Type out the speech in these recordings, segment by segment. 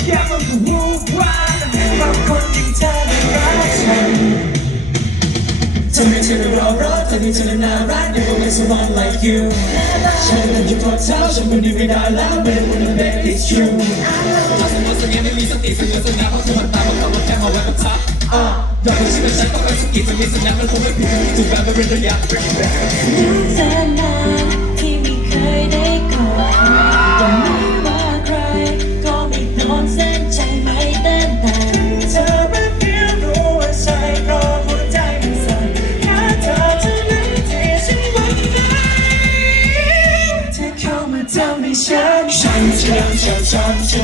แค่มันก็วูบวาบางคนยิ่งเธอไม่รักฉันทำให้เธอได้รอรอทำให้เธอได้น่ารัก Never met someone like you ฉันนั้นอยู่ตัวเธอฉันคนนี้ไม่ได้แล้วไม่ได้ wanna make it true ถ้าสมมติสังเกตไม่มีสติสังเกตสัญญาเพราะเธอมันตามมันขับรถแค่มาไว้กับทับอะอยากให้ฉันกับฉันต้องไปสกิดจะมีสัญญามันคงไม่ผิดถูกแบบไม่เป็นระยะเธอนานที่ไม่เคยได้กอด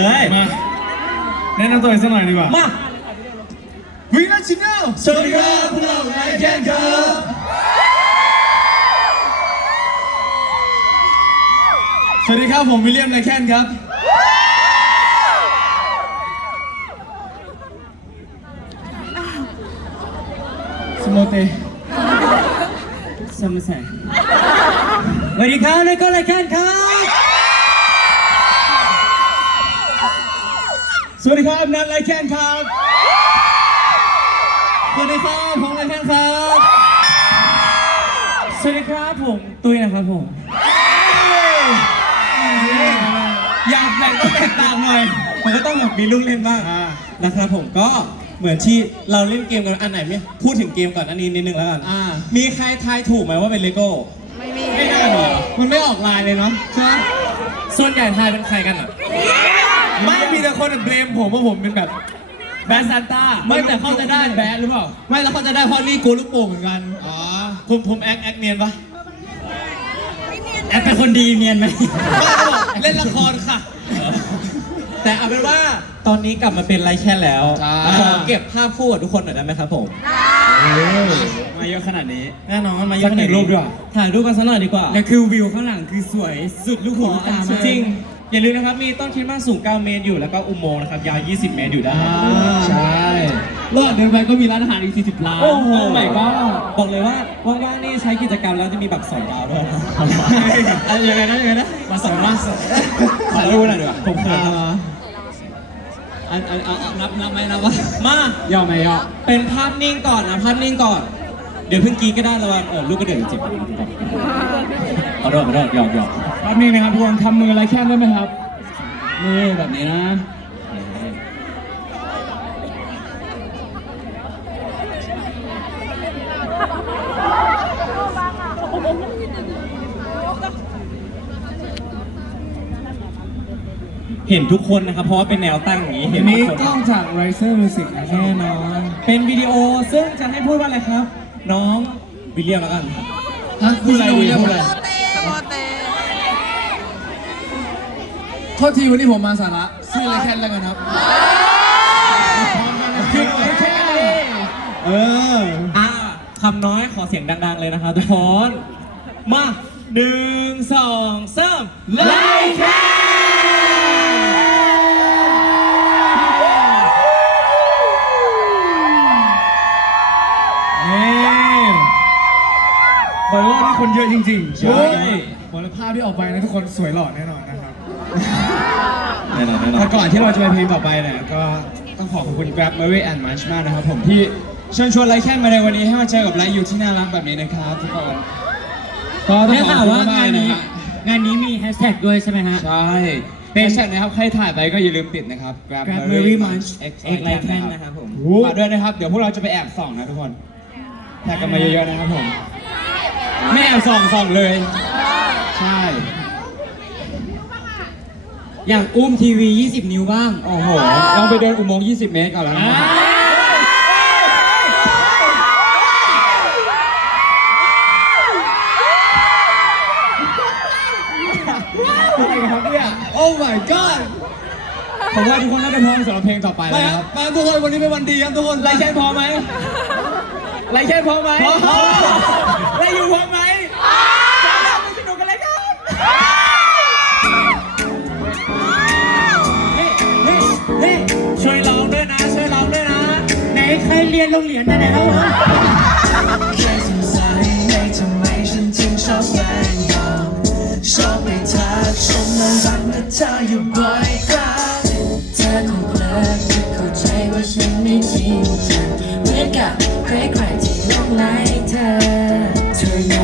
เลยมาแนะนำตัวเองสักหน่อยดีกว่า มาวินาชินแนลสวัสดีครับพวกเราไลแคนครับสวัสดีครับผมวิลเลียมไนแคนครับสโมเตสมัยแสงสวัสดีครับไลโก้ไลแคนครับ สวัสดีครับนัทไลแคนครับ สวัสดีครับผมไลแคนครับ สวัสดีครับผมตุ้ยนะครับผม อยากแบ่งต้องแตกต่างหน่อยมันก็ต้องแบบมีลูกเล่นบ้างอ่านะครับผมก็เหมือนที่เราเล่นเกมกันอันไหนไม่พูดถึงเกมก่อนอันนี้นิดนึงแล้วกันอ่ามีใครทายถูกไหมว่าเป็นเลโก้ไม่ได้หรอมันไม่ออกลายเลยเนาะใช่ไหมส่วนใหญ่ทายเป็นใครกันอะ ไม่มีแต่คนเบลมผมว่าผมเป็นแบบ แบดซานต้าไม่แต่เขาจะได้แบดหรือเปล่า ไม่แล้วเขาจะได้เพราะนี่กลัวลูกโป่งเหมือนกัน อ๋อ ผมผมแอคแอคเนียนปะแอคเป็นคนดีเนียนไหมเล่นละครค่ะ แต่เอาเป็นว่าตอนนี้กลับมาเป็นไลค์แค่แล้วใช่ขอเก็บภาพคู่กับทุกคนหน่อยได้ไหมครับผมมาเยอะขนาดนี้ แน่นอนมาสักหนึ่งรูปดีกว่าถ่ายรูปกันสักหน่อยดีกว่า แล้วคือวิวข้างหลังคือสวยสุดลูกหูลูกตามากจริง อย่าลืมนะครับ มีต้นคริสต์มาสสูง 9 เมตรอยู่ แล้วก็อุโมงค์นะครับ ยาว 20 เมตรอยู่ด้านหลังใช่รอดเดินไปก็มีร้านอาหารอีก 40 ร้าน โอ้โหไม่ก็บอกเลยว่าว่างๆนี่ใช้กิจกรรมแล้วจะมีแบบสองดาวด้วยนะอะไรยังไงนะยังไงนะมาสองมาถ่ายรูปหน่อยดีกว่าผมเขินอันอันอันอันนับนับไหมนับว่ามาย่อไหมย่อเป็นภาพนิ่งก่อนนะภาพนิ่งก่อน เดี๋ยวเพิ่งกรีดก็ได้ระวังเออลูกก็เดือดเจ็บขอโทษขอโทษหยอกหยอก ครับนี่นะครับพวงทำมืออะไรแค่ได้ไหมครับมือแบบนี้นะเห็นทุกคนนะครับ เพราะว่าเป็นแนวตั้งอย่างนี้ เห็นนี้ทุกกล้องจาก Riser Music นะแน่นอนเป็นวิดีโอซึ่งจะให้พูดว่าอะไรครับ น้องวิลเลียมแล้วกัน ฮะคุณอะไรคุณอะไร โทษทีวันนี้ผมมาสาระชื่ออะไรแค่แล้วกันครับเอออ่าคำน้อยขอเสียงดังๆเลยนะคะทุกคน มาหนึ่งสองสามไลค์แคนี่บอกเลยว่านี่คนเยอะจริงๆ ใช่ บอกเลยภาพที่ออกไปนะทุกคนสวยหล่อแน่นอนนะครับ แน่นอนแน่นอแต่นก่อนที่เราจะไปเพลงต่อไปเนี่ยก็ต้องขอขอบคุณ Grab Mary and Munch มากนะครับผมที่เชิญชวนไลค์แค่มาในวันนี้ให้มาเจอกับไลค์ยูที่น่ารักแบบนี้นะครับทุกคนก็ต้องได้ขอข่าขวอบว่าคุณมากงานๆนะนี้ ฮะงานนี้มีแฮชแท็กด้วยใช่ไหมฮะ ใช่เป็นแชทนะครับใครถ่ายไปก็อย่าลืมติดนะครับ Grab Grab Mary Mary Munch Munch X X Like Ken นะครับผม ฝากด้วยนะครับ เดี๋ยวพวกเราจะไปแอบส่องนะทุกคนแท็กกันมาเยอะๆนะครับผม ไม่แอบส่องส่องเลย ใช่ อย่างอุ้มทีวี 20 นิ้วบ้าง โอ้โห ลองไปเดินอุโมงค์ 20 เมตรก่อนแล้วนะครับอะไรกันครับเนี่ย Oh my god ผมว่าทุกคนน่าจะพร้อมสำหรับเพลงต่อไปแล้วนะครับมาทุกคนวันนี้เป็นวันดีครับทุกคนไลค์แค่พร้อมไหมไลค์แค่พร้อมไหมพร้อมไลค์อยู่พร้อมไหมช่วย ไหนใคยเรียนโรงเรียนมาแล้ววะแค่สงสัยในทำไมฉันจึงชอบแกล้งยอมชอบไปทักชมและรักและเธออยู่บ่อยครั้งเธอคงเพลิดเข้าใจว่าฉันไม่จริงจังเหมือนกับใครๆที่ลงไหลเธอเธอ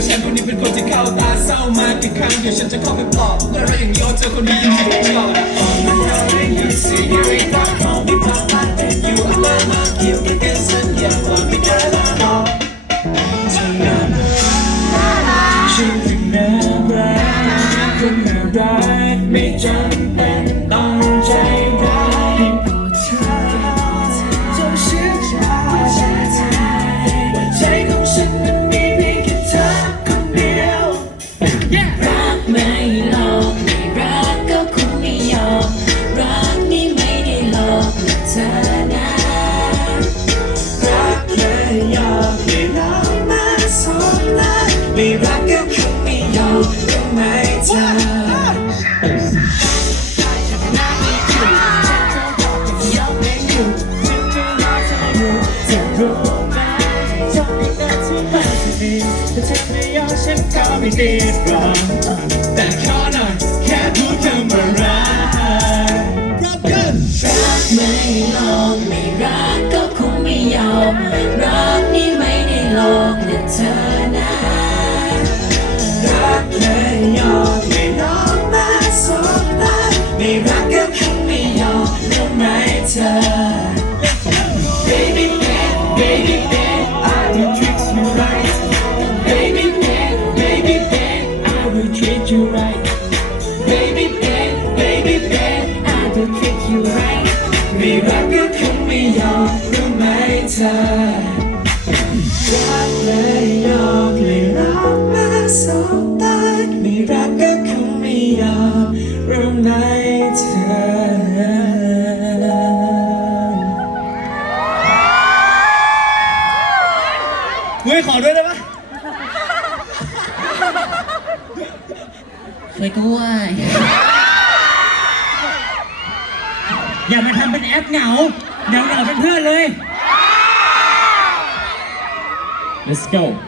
กทีเพื่อฉันคนนี้เป็นคนที่เข้าตาเศร้ามากี่ครั้งเดี๋ยวฉันจะเข้าไปปลอบเมื่อไรอย่างนี้โอ้เจอคนนี้ยังไม่ได้ชอบ You see you ain't not home we pop like and you I'm not like you because I'm young but we got it all เในเว้ยขอด้วยได้ไหมช่วยด้วย อย่ามาทำเป็นแอปเหงาเดี๋ยวเหงาเป็นเพื่อนเลย Let's go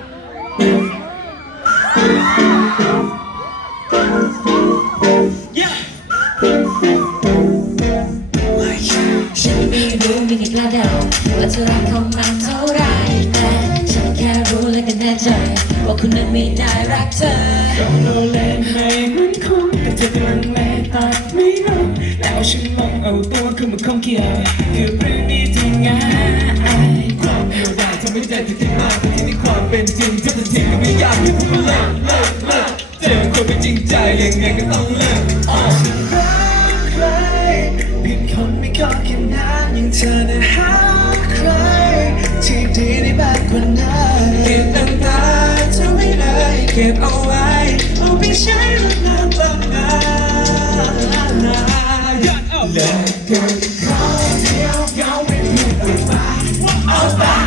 ว่าเธอรักเขามากเท่าไรแต่ฉันแค่รู้และก็แน่ใจ ว่าคุณนั้นไม่ได้รักเธอโดนเล่นไม่เหมือนคุณแต่เธอกำลังแลตัดไม่รู้แล้วฉันมองเอาตัวเข้ามาข้องเกี่ยวคือเรื่องนี้ที่ง่ายความเดียวดายทำให้ใจติดติดมากแต่ที่ในความเป็นจริงถ้าจะทิ้งก็ไม่อยากให้พูดเลิกเลิกเลิกเจอคนไม่จริงใจยังไงก็ต้องเลิกอ๋อฉันรักใครผิดคนไม่ขอแค่นั้นยังเธอ เก็บเอาไว้เอาไปใช้รดน้ำบางนาเลิกกันเขาเดียวเขาเป็นเพื่อนเอาไปเอาไป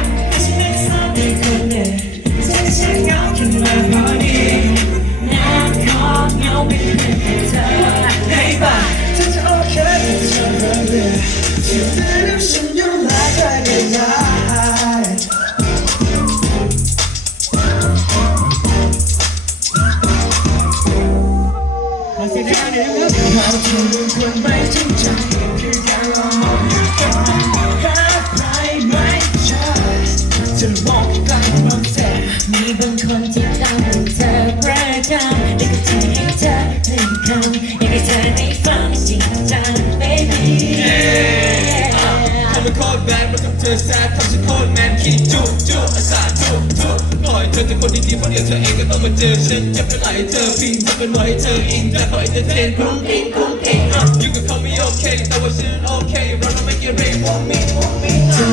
อแซดทำฉันโคตรแมนขี้จุจุอาสาจุจุปล่อยเธอจากคนดีๆเพราะเดี๋ยวเธอเองก็ต้องมาเจอฉันจะเป็นไหลเธอฟินจะเป็นไหวเธออินจะคอยเธอเทนกรุ้งพิงกรุ้งพิงอะอยู่กับเขาไม่โอเคแต่ว่าฉันโอเคเราทำให้เกเรวอมมิ่งวอมมิ่งอะ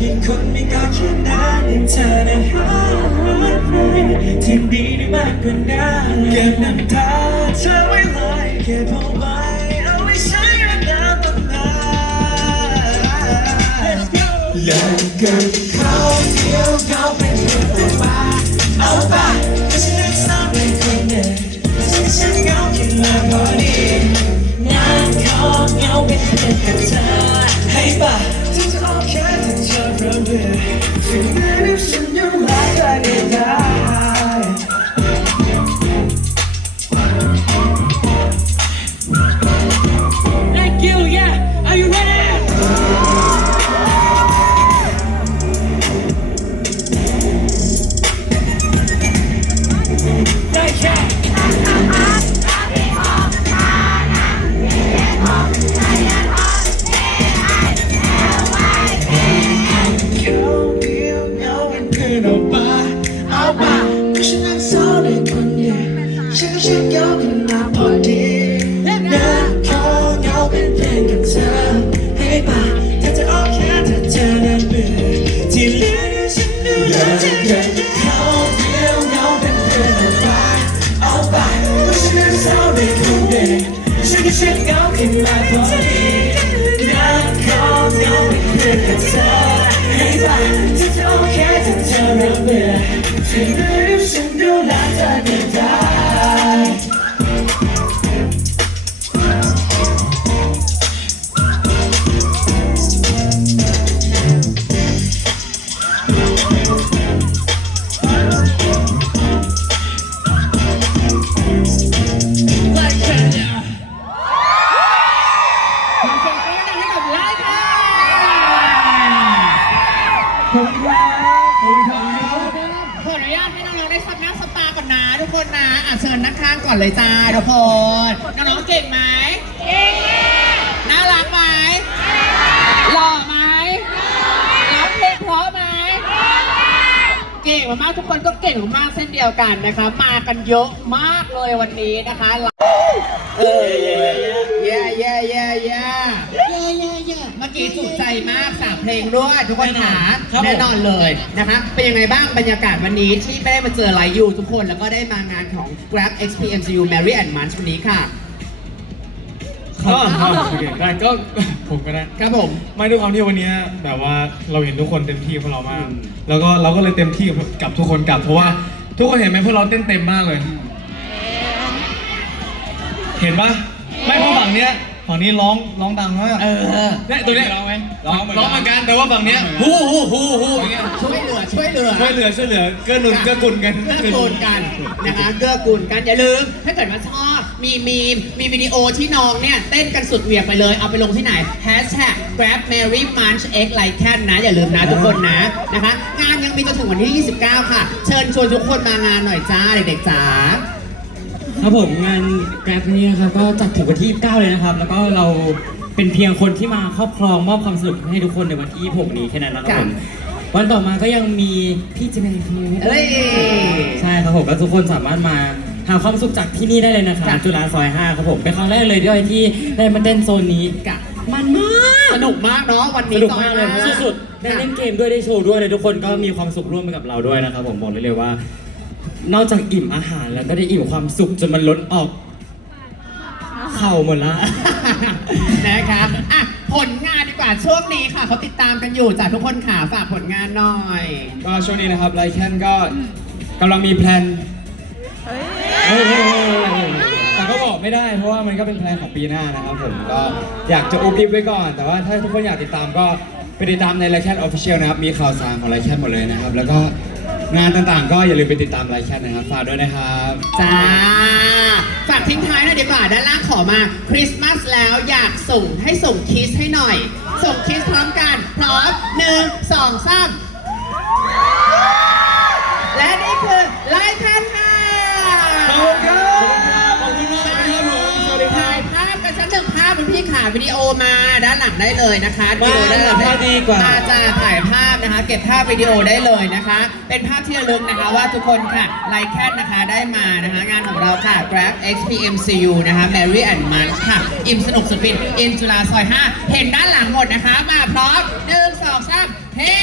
ยิ่งคนไม่ก็แค่นั้นยิ่งเธอนะหาใครที่ดีได้มากกว่านั้นเก็บน้ำตาเธอไว้เลยเก็บเอบ้า เลิกกันเขาเดียวเขาเป็นเพื่อนเอาไปเอาไปก็ฉันนึกซ้ำในคนหนึ่งฉันฉันเงาขึ้นมาพอดีงานขอเงาเป็นเพื่อนกับเธอให้ป่ะ กับเธอให้ป่ะที่จะโอเคถ้าเธอเริ่มเบื่อที่เหลือให้ฉันดูแลเธอได้ อนเลยจ้าทุกคนน้องๆเก่งไหมเก่งน่ารักไหมหล่อไหมร้องเพลงเพราะไหมเก่งมากๆทุกคนก็เก่งมากๆเช่นเดียวกันนะคะ มากันเยอะมากเลยวันนี้นะคะเออเย่เย่เย่เย่เย่เย่เย่เมื่อกี้จุใจมากสามเพลงด้วยทุกคนค่ะครับผมแน่นอนเลยนะคะเป็นยังไงบ้างบรรยากาศวันนี้ที่ไม่ได้มาเจอไลฟ์ยูทุกคนแล้วก็ได้มางานของ Grab XPMCU Mary and Munch วันนี้ค่ะก็โอเคได้ก็ผมก็ได้ครับผมไม่ด้วยความที่วันนี้แบบว่าเราเห็นทุกคนเต็มที่พวกเรามาก แล้วก็เราก็เลยเต็มที่กับทุกคนกลับ เพราะว่าทุกคนเห็นไหมพวกเราเต้นเต็มมากเลย เห็นปะไม่เพราะฝั่งเนี้ย ฝั่งนี้ร้องร้องดังมากเออเนี่ยตัวเนี้ยร้องไหมร้องร้องเหมือนกันแต่ว่าฝั่งเนี้ยฮู้ฮู้ฮู้ฮู้อย่างเงี้ยช่วยเหลือช่วยเหลือช่วยเหลือช่วยเหลือเกื้อหนุนเกื้อกูลกันเกื้อกูลกันนะคะเกื้อกูลกันอย่าลืมถ้าเกิดว่าชอบมีมีมมีวิดีโอที่น้องเนี่ยเต้นกันสุดเหวี่ยงไปเลยเอาไปลงที่ไหน hashtag grab mary munch x like can นะอย่าลืมนะทุกคนนะนะคะงานยังมีจนถึงวันที่ 29 ค่ะ เชิญชวนทุกคนมางานหน่อยจ้าเด็กๆจ๋า ครับผมงาน Grab นี้นะครับก็จัดถึงวันที่29เลยนะครับ แล้วก็เราเป็นเพียงคนที่มาครอบครองมอบความสนุกให้ทุกคนในวันที่ 26 นี้แค่นั้นนะครับผมวันต่อมาก็ยังมีพี่เจมินายฟูเอ้ยใช่ครับผมก็ทุกคนสามารถมาหาความสุขจากที่นี่ได้เลยนะครับจ้ะจุฬาซอย 5 ครับผมเป็นครั้งแรกเลยด้วยที่ได้มาเต้นโซนนี้กะมันมากสนุกมากเนาะวันสนี้นุกมากเลยจอสุดๆได้เล่นเกมด้วยได้โชว์ด้วยเลยทุกคนก็มีความสุขร่วมไปกับเราด้วยนะครับผมบอกเลยเลยว่า นอกจากอิ่มอาหารแล้วก็ได้อิ่มความสุขจนมันล้นออก เข่าหมดละ นะคะอะผลงานดีกว่าช่วงนี้ค่ะเขาติดตามกันอยู่จากทุกคนค่ะฝากผลงานหน่อย ก็ช่วงนี้นะครับไลแคนก็กำลังมีแพลนแต่ก็บอกไม่ได้ เพราะว่ามันก็เป็นแพลนของปีหน้านะครับผมก็อยากจะอุบอิบไว้ก่อน แต่ว่าถ้าทุกคนอยากติดตามก็ไปติดตามในไลแคนออฟฟิเชียลนะครับ มีข่าวสารของไลแคนหมดเลยนะครับ แล้วก็ งานต่างๆ ก็อย่าลืมไปติดตามไลแคนนะครับฝากด้วยนะครับจ้า ฝากทิ้งท้ายหน่อยดีกว่าด้านล่างขอมาคริสต์มาสแล้วอยากส่งให้ส่งคิสให้หน่อย ส่งคิสพร้อมกัน พร้อมหนึ่งสองสามและนี่คือไลฟ์แพนค่ะ ขอบคุณครับาพเป็นพี่ขาวิดีโอมาด้านหลังได้เลยนะคะวิดีโอได้เลยภาพดีกว่า อาจารย์ถ่ายภาพนะคะ เก็บภาพวิดีโอได้เลยนะคะ เป็นภาพที่ระลึกนะคะว่าทุกคนค่ะไลแคนนะคะได้มานะคะ งานของเราค่ะ Grab XPMCU นะคะ Mary and Munch ค่ะ อิ่มสนุกสุดฟินอินจุฬาซอย 5 เห็นด้านหลังหมดนะคะ มาพร้อมหนึ่งสองสามเฮ้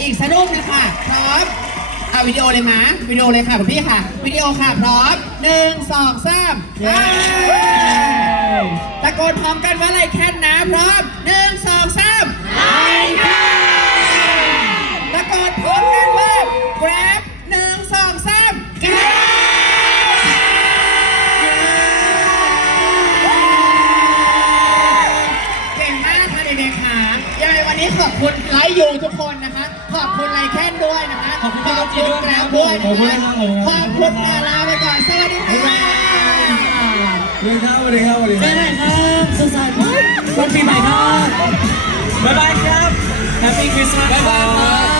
อีกสักรูปหนึงค่ะพร้อม เอาวิดีโอเลยมะวิดีโอเลยค่ะคุณพี่ค่ะ วิดีโอค่ะพร้อมหนึ่งสองสามเย้ตะโกนพร้อมกันว่าอะไรแค่นนะพร้อมหนึ่งสองสามไลแคนตะโกนพร้อมกันว่า grab คุณไลฟ์ยูทุกคนนะคะ ขอบคุณไลแคนด้วยนะคะขอบคุณขอบคุณแกร็บด้วยนะคะขอบคุณลาลาไปก่อนสวัสดีค่ะสวัสดีครับสวัสดีครับสวัสดีคเจรับอกันครับสุขสันต์วันปีใหม่ครับ บ๊ายบายครับ Happy Christmas ครับ